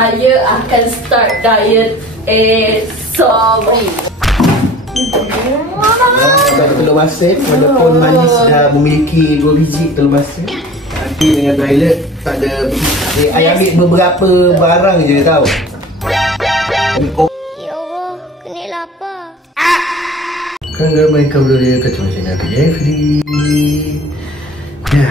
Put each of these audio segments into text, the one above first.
saya akan start diet esok. Ada telur masin, walaupun manis dah memiliki 2 biji telur masin. Nanti dengan toilet tak ada. Saya ambil beberapa barang je tau. Ya Allah, kena lapar. Kan mainkan dulu dia kacau channel PFD. Ya.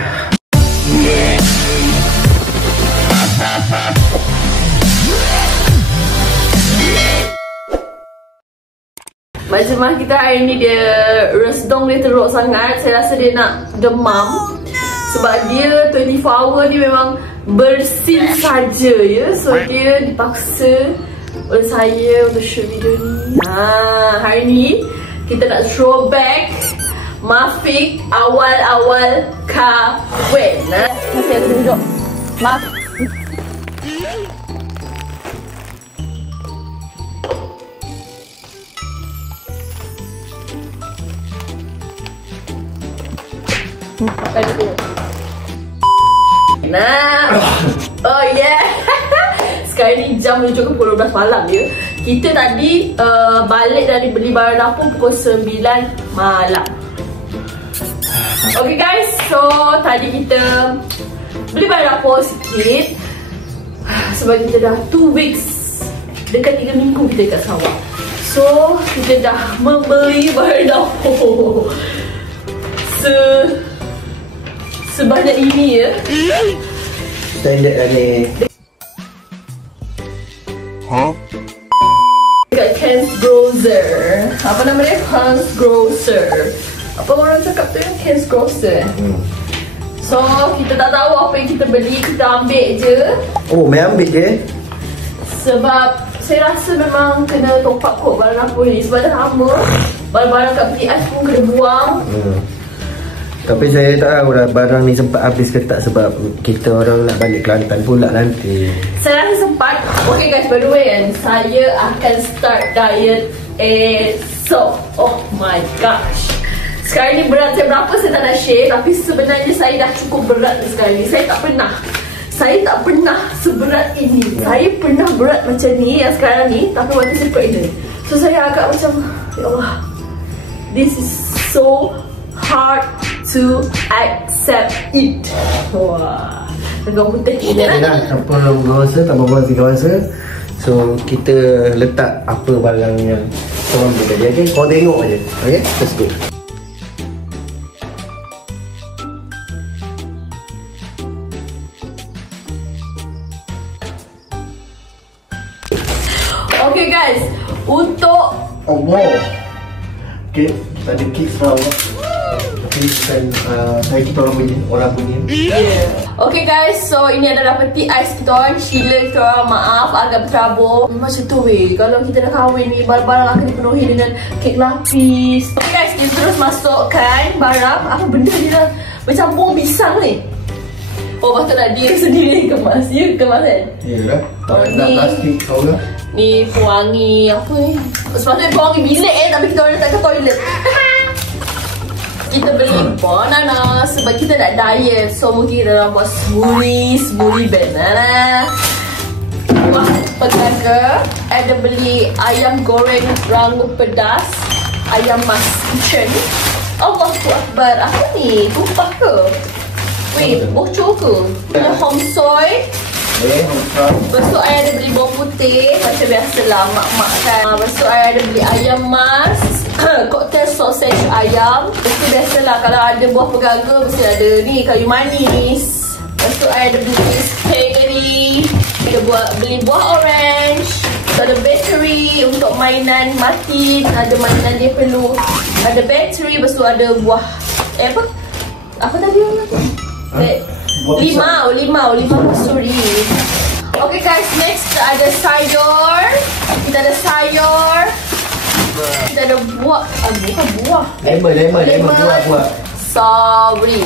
Majemah kita hari ni dia resdong dia teruk sangat. Saya rasa dia nak demam. Sebab dia 24 hour dia memang bersin saja ya. So dia dipaksa oleh saya untuk shoot video ni. Hari ni kita nak throwback Mafiq awal-awal kahwin. Masih ada duduk. Maaf. Nah, oh yeah. Sekarang ni jam menuju ke pukul 12 malam ya. Kita tadi balik dari beli barang dapur pukul 9 malam. Okay guys, so tadi kita beli barang dapur sikit. Sebab kita dah 2 weeks, dekat 3 minggu kita kat Sarawak. So kita dah membeli barang dapur sebanyak ini ya. Standard lah ni. Dekat Ken's Grocer. Apa nama dia? Ken's Grocer. Apa orang cakap tu? Ken's Grocer. So kita tak tahu apa yang kita beli, kita ambil je. Oh, main ambil je? Sebab saya rasa memang kena top up kot barang dapur ni. Sebab dah lama barang-barang kat PIS pun kena buang. Tapi saya tak tahu dah barang ni sempat habis ke tak. Sebab kita orang nak balik Kelantan pula nanti. Saya rasa sempat. Okay guys, by the way kan, saya akan start diet esok. Oh my gosh. Sekarang ni berat saya berapa saya tak nak share. Tapi sebenarnya saya dah cukup berat sekarang ni. Saya tak pernah seberat ini. Saya pernah berat macam ni yang sekarang ni, tapi waktu saya pregnant. So saya agak macam, ya Allah, this is so hard to accept it. Wah, agak putih ni lah. Tanpa berasa, tanpa berasa kawasan. So kita letak apa barang yang korang ambil tadi. Okay, korang tengok je. Okay, let's go. Okay guys, untuk okay, kita ada cake Sarawak. Okay, bukan saya kita orang punya. Okay guys, so ini adalah peti ais kita orang. Sheila kita orang, maaf agak berterabur. Macam tu weh, kalau kita dah kahwin ni, barang-barang akan dipenuhi dengan kek lapis. Okay guys, kita terus masukkan barang. Apa benda ni dah bercampur pisang ni. Oh patutlah dia sendiri kemas. Ya kemas kan? Yelah, Oh, nak ni. plastik Sarawak. Ni pewangi apa ni? Sepatutnya pewangi bilik tapi kita orang letak ke toilet. Kita beli banana sebab kita nak diet. So mungkin kita nak buat smoothie banana. Wah, pedagang ada beli ayam goreng rangu pedas, ayam mas kitchen. Allahu Akbar, apa ni? Tumpah ke? Wait, bocor ke? Ada home soy. Lepas tu I ada beli bawang putih. Macam biasalah mak-mak kan. Lepas tu I ada beli ayam mas, cocktail sausage ayam. Lepas tu biasalah kalau ada buah pegaga mesti ada ni kayu manis. Lepas tu I ada beli spaghetti. Kita beli buah orange. Lepas tu ada battery untuk mainan Martin. Ada mainan dia perlu. Ada battery. Lepas tu ada buah apa? Apa tadi orang kata? Limau kasturi. Okay guys, next kita ada sayur. Kita ada sayur. Kita ada buah. Bukan buah. Lemon buah. Sorry.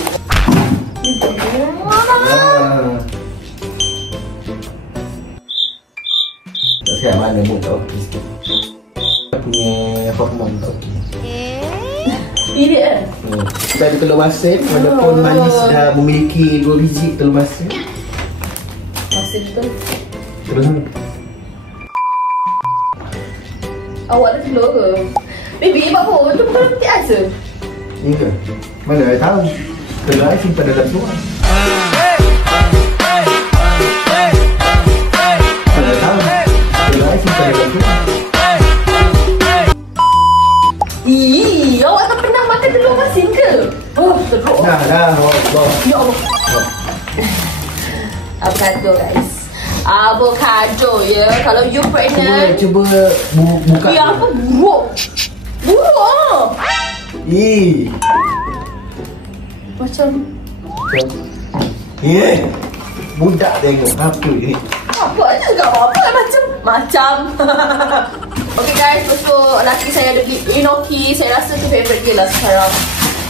Sekarang mana mood tau. Punya apa mom tau. Ini kan? Kita ada telur masin, walaupun manis dah memiliki 2 biji telur masin. Masin tu. Terus. Awak dah telur ke? Baby, buat apa? Itu bukan roti asa. Ni ke? Mana saya tahu. Telur saya simpan dalam tu. Mana tahu. Telur saya simpan dalam tu. Awak tak pernah makan telur masin ke? Oh, teruk. Dah. Oh. Ya Allah. Avocado guys. Avocado ya. Kalau you pregnant. Cuba buka. Ya apa buruk. Buruk. Macam Budak tengok apa ni. apa aja enggak apa macam. Okay guys, lepas tu laki saya ada beli enoki. Saya rasa tu favourite dia lah sekarang.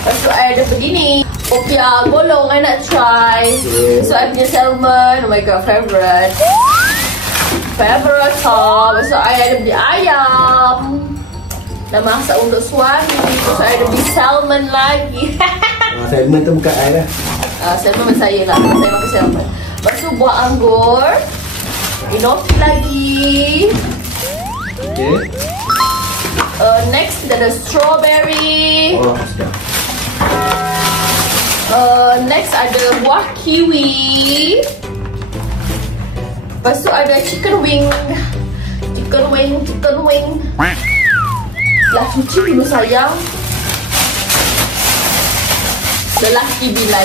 Lepas tu I ada begini opia bolong, I nak try. So I punya salmon, oh my god, favourite top. Lepas tu I ada beli ayam, dah masak untuk suami. Lepas tu I ada beli salmon lagi. Salmon tu bukan I lah. Salmon saya lah, saya makan salmon. Lepas tu buah anggur, enoki lagi. Okay. Next kita ada strawberry. Oh, sedap. Next ada buah kiwi. Lepas tu ada chicken wing. Lah cuci dulu sayang. Lelaki bilang,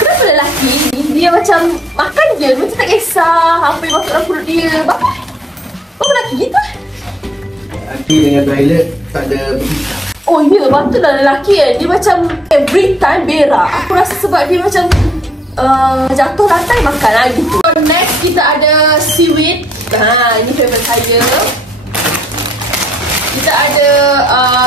kenapa lelaki ni dia macam makan je, macam tak kisah apa yang masuk dalam perut dia. Bapa lelaki gitu. Lelaki dengan toilet tak ada berpisah. Oh ya, betul lah lelaki dia macam every time berak. Aku rasa sebab dia macam jatuh lantai makan lah gitu. So, next kita ada seaweed. Ini favourite saya. Kita ada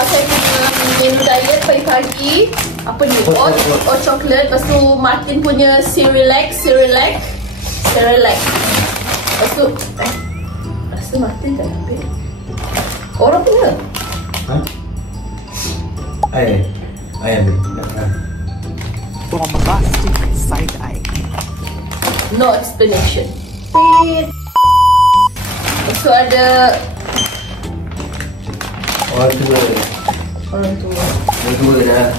saya punya menu diet pagi-pagi. Apa ni? Oat chocolate. Lepas tu Martin punya Cerelac. Lepas tu rasa Martin tak ambil. Orang punya. I ambil. Bombastic side eye. No explanation. Lepas tu ada Orang tua dah.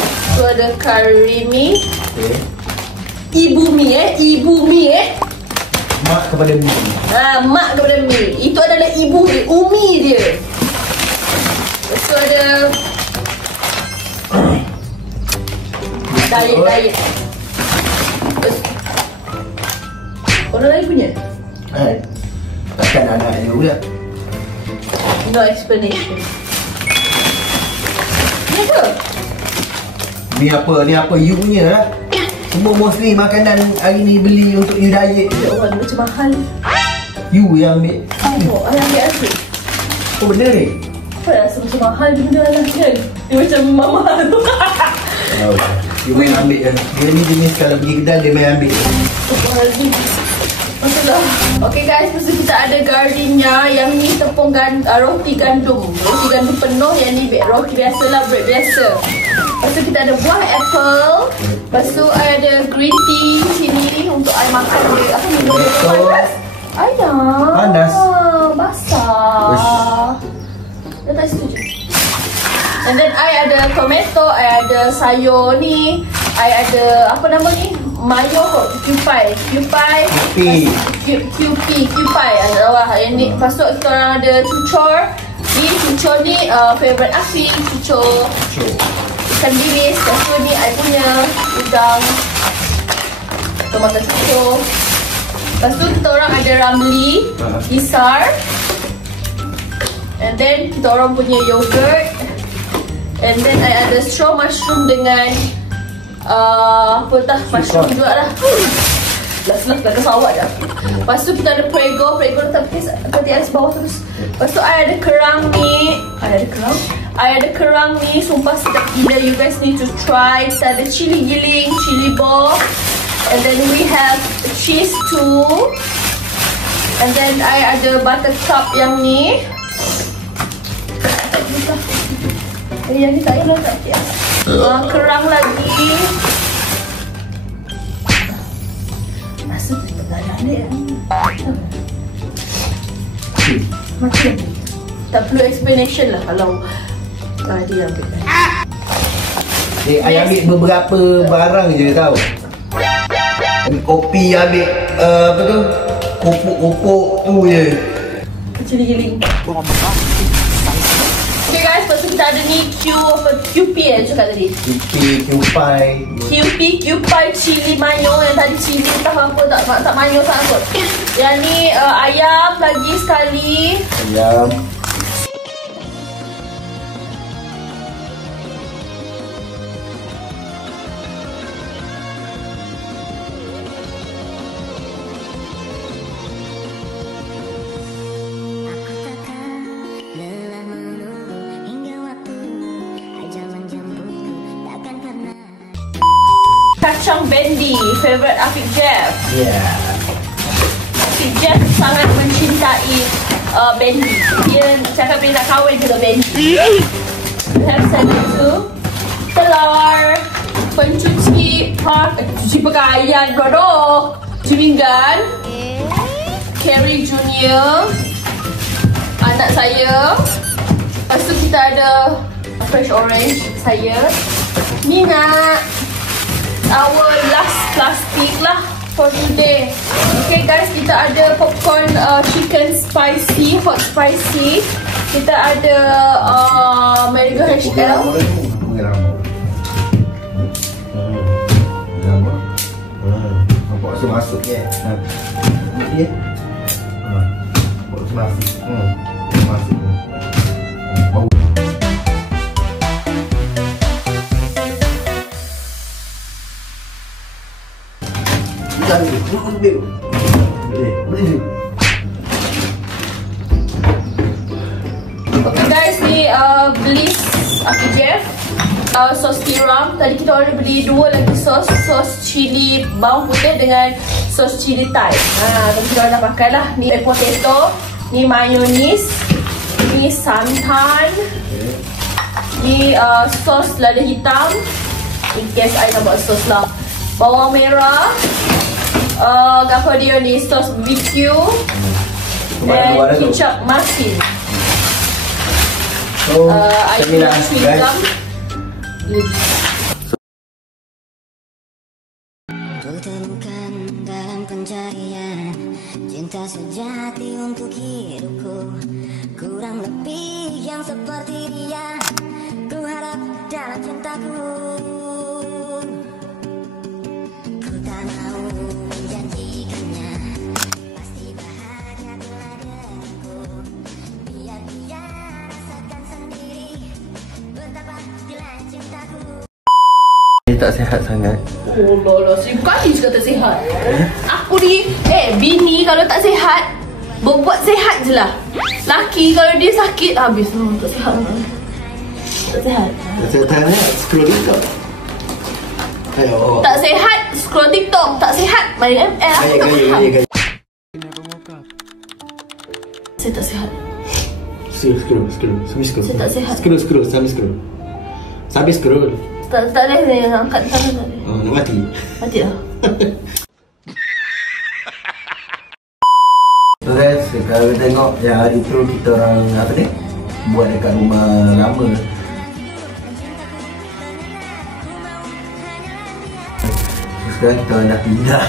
Lepas tu ada Karimi. Okay. Ibu mi. Mak kepada bumi. Mak kepada mi. Itu adalah ibu dia, umi dia. Lepas tu ada diet. Orang lain punya? Takkan anak dia pula. No explanation. Ni apa? Ni apa? You punya lah. Semua mostly makanan hari ni beli untuk you diet. Ya Allah, ni macam mahal. You yang ambil. Oh, I ambil asyik. Oh benda ni? Apa rasa macam mahal je benda lah kan? Dia macam mama tu. Dia main ambil kan. Dia ni jenis kalau pergi kedai dia main ambil. Mahal. Masalah. Okay guys, lepas tu kita ada gardenia. Yang ni tepung roti gandum. Roti gandum penuh. Yang ni roti biasa lah, bread biasa. Lepas tu kita ada buah apple. Lepas tu ada green tea sini untuk I makan dia. Apa minum dia panas? Ayah. Panas. Basah. Dia tak setuju. And then I ada tomato, I ada sayur ni, I ada apa nama ni? Mayo kot, QPI. Ada bawah. Yang ni, lepas tu kita orang ada cucur. Ni cucur ni favourite Afi, cucur ikan bilis. Lepas tu ni I punya udang. Kita makan cucur. Lepas tu kita orang ada ramli, kisar. And then kita orang punya yogurt. And then I ada straw mushroom dengan apa dah, mushroom juga lah. Last dah kesawat dah. Lepas tu kita ada Prego letak di atas bawah terus. Lepas tu I ada kerang ni. I ada kerang ni, sumpah sedap gila. You guys need to try. Kita ada chili giling, chili ball. And then we have cheese too. And then I ada buttercup yang ni. Yang ni tak payah letak dia. Kerang lagi. Rasa tu tak ada ni. Macam tak perlu explanation lah kalau dia ambil. I ambil beberapa barang je tau. Ambil kopi, ambil apa tu, kopok-kopok tu je. Macam ni giling. Okay guys, lepas tu kita ada ni QP cakap tadi. QP cili mayo. Yang tadi cili entah apa tak mayo sangat kot. Yang ni ayam lagi sekali. Ayam. Kacang bendi, favorite Afiq Jeff. Yeah. Afiq Jeff sangat mencintai bendi. Dia cakap dia nak kahwin dengan bendi. Have satu telur, pencuci cuci pakaian, bro. Pinggan, Carrie Junior, anak saya. Lepas tu kita ada fresh orange saya. Nina. Our last plastic lah for today. Okay guys, kita ada popcorn chicken spicy, hot spicy. Kita ada Marigo HL. Nampak rasa masuk je. Okey. Nampak rasa masuk. Masuk. Bau. Okay guys, ni Bliss Afiq Jeff sos tiram. Tadi kita already beli dua lagi sos cili bawang putih dengan sos cili Thai. Tadi kita dah pakai lah. Ni potato, ni mayonis, ni santan, ni sos lada hitam. In case I nak buat sos lah. Bawang merah. Apa dia ni, sos BBQ dan kicap masin. Air nasi hitam. Kutemukan dalam pencarian cinta sejati untuk hidupku. Kurang lebih yang seperti dia ku harap dalam cintaku. Ku tak mau menjanjikannya, pasti bahagia bila denganku. Biar dia rasakan sendiri betapa gila cintaku. Dia tak sihat sangat. Oh lolos, 1000 kali cakap tak sihat. Aku ni, bini kalau tak sihat, berbuat sihat je lah. Laki kalau dia sakit, habis tak sihat. Tak sihat. Tak sihat ni, scroll TikTok. Ayo. Tak sihat, scroll TikTok. Tak sihat, main ML. Aku tak faham. Saya tak sihat. Scroll. Sambil scroll. Saya tak sihat. Scroll. Sambil scroll. Tak boleh ni, angkat tangan tak boleh. Oh, nak mati? Mati lah. So guys, kalau kita tengok yang hari tu kita orang apa ni, buat dekat rumah lama. Sekarang kita orang dah pindah.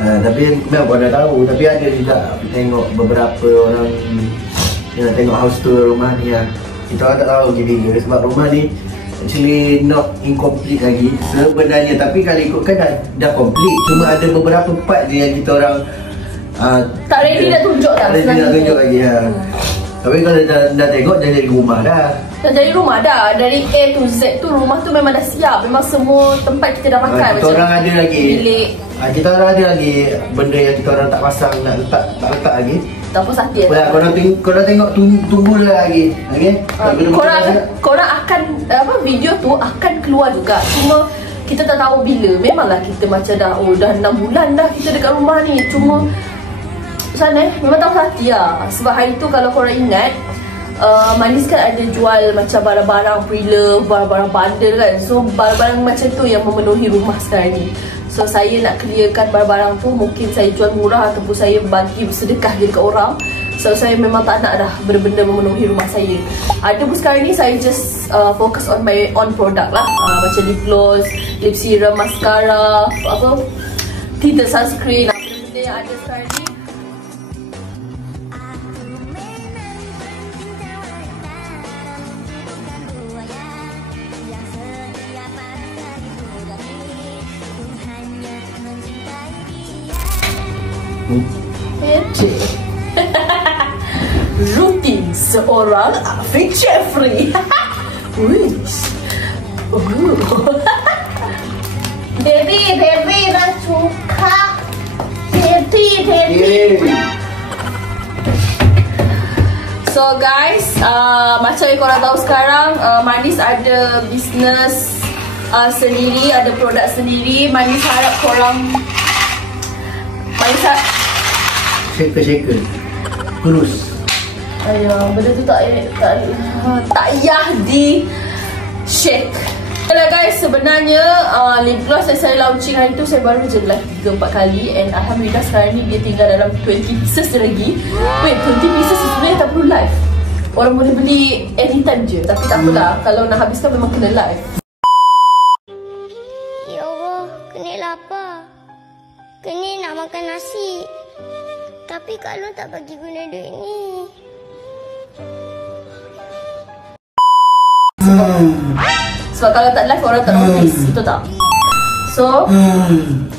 Tapi memang korang dah tahu. Tapi ada juga kita tengok beberapa orang yang tengok house tour rumah ni lah. Kita orang tak tahu jadi dia sebab rumah ni actually not incomplete lagi sebenarnya, tapi kalau ikutkan dah complete, cuma ada beberapa part je yang kita orang tak ready nak tunjuk dah. Tak ready nak tunjuk lagi ha. Tapi kalau dah tengok dah jadi rumah dah. Dah jadi rumah dah. Dari A to Z tu rumah tu memang dah siap. Memang semua tempat kita dah pakai. Kita orang ada lagi bilik. Kita orang ada lagi benda yang kita orang tak pasang, nak letak, tak letak lagi. Tak apa sakit. Korang tengok tunggulah lagi. Okey. Korang akan video tu akan keluar juga. Cuma kita tak tahu bila. Memanglah kita macam dah 6 bulan dah kita dekat rumah ni. Cuma sana memang tak hati lah. Sebab hari tu kalau korang ingat Manis kan ada jual macam barang-barang pre-love, barang-barang bundle kan. So barang-barang macam tu yang memenuhi rumah sekarang ni. So saya nak clearkan barang-barang tu, mungkin saya jual murah ataupun saya bagi sedekah je dekat orang. So saya memang tak nak dah benda-benda memenuhi rumah saya. Ada pun sekarang ni saya just focus on my own product lah, macam lip gloss, lip serum, mascara, apa, tinted sunscreen, benda-benda yang ada sekarang ni. Rutin seorang Afiq Jeffrey. Baby dah suka. Baby. So guys, macam yang korang tahu sekarang, Manis ada bisnes sendiri, ada produk sendiri. Manis harap korang, Manis harap Shaker kurus. ayah, benda tu tak payah di shake. Hello guys, sebenarnya lip gloss yang saya launching hari tu saya baru je live 3-4 kali, and alhamdulillah sekarang ni dia tinggal dalam 20 pieces je lagi. Wait, 20 pieces sebenarnya tak perlu live. Orang boleh beli anytime je, tapi tak apalah, kalau nak habiskan memang kena live. Ya Allah, kena lapar. Kena nak makan nasi. Tapi Kak Long tak bagi guna duit ni. Sebab kalau tak live orang tak notice, betul tak? So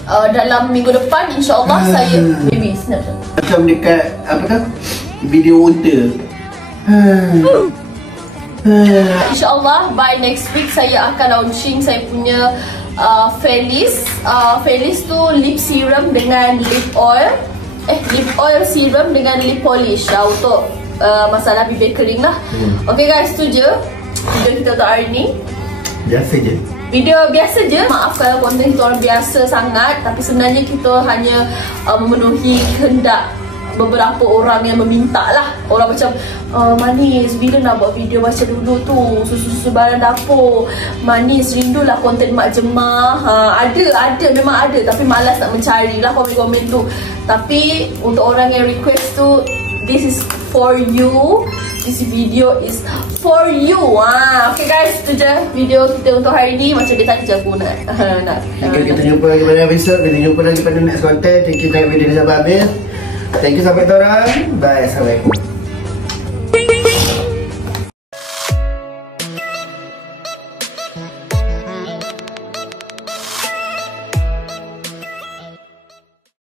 dalam minggu depan insyaAllah saya baby snap macam dekat apa tu, video unta. InsyaAllah by next week saya akan launching saya punya Feliz. Feliz tu lip serum dengan lip oil. Lip oil serum dengan lip polish untuk masalah bibir kering lah. Okay guys, tu je video kita untuk hari ni. Biasa je. Video biasa je. Maaf kalau konten kita orang biasa sangat, tapi sebenarnya kita hanya memenuhi kehendak beberapa orang yang meminta lah. Orang macam Manis, bila nak buat video macam dulu tu, susu-susu barang dapur. Manis, rindulah konten Mak Jemah. Ada, memang ada, tapi malas nak mencari lah komen-komen tu. Tapi untuk orang yang request tu, this is for you. This video is for you. Okay guys, tu je video kita untuk hari ni. Macam dia tadi je aku nak Kita jumpa lagi pada episode. Kita jumpa lagi pada next content. Thank you guys video ni sampai habis. Thank you sampai korang. Bye. Assalamualaikum.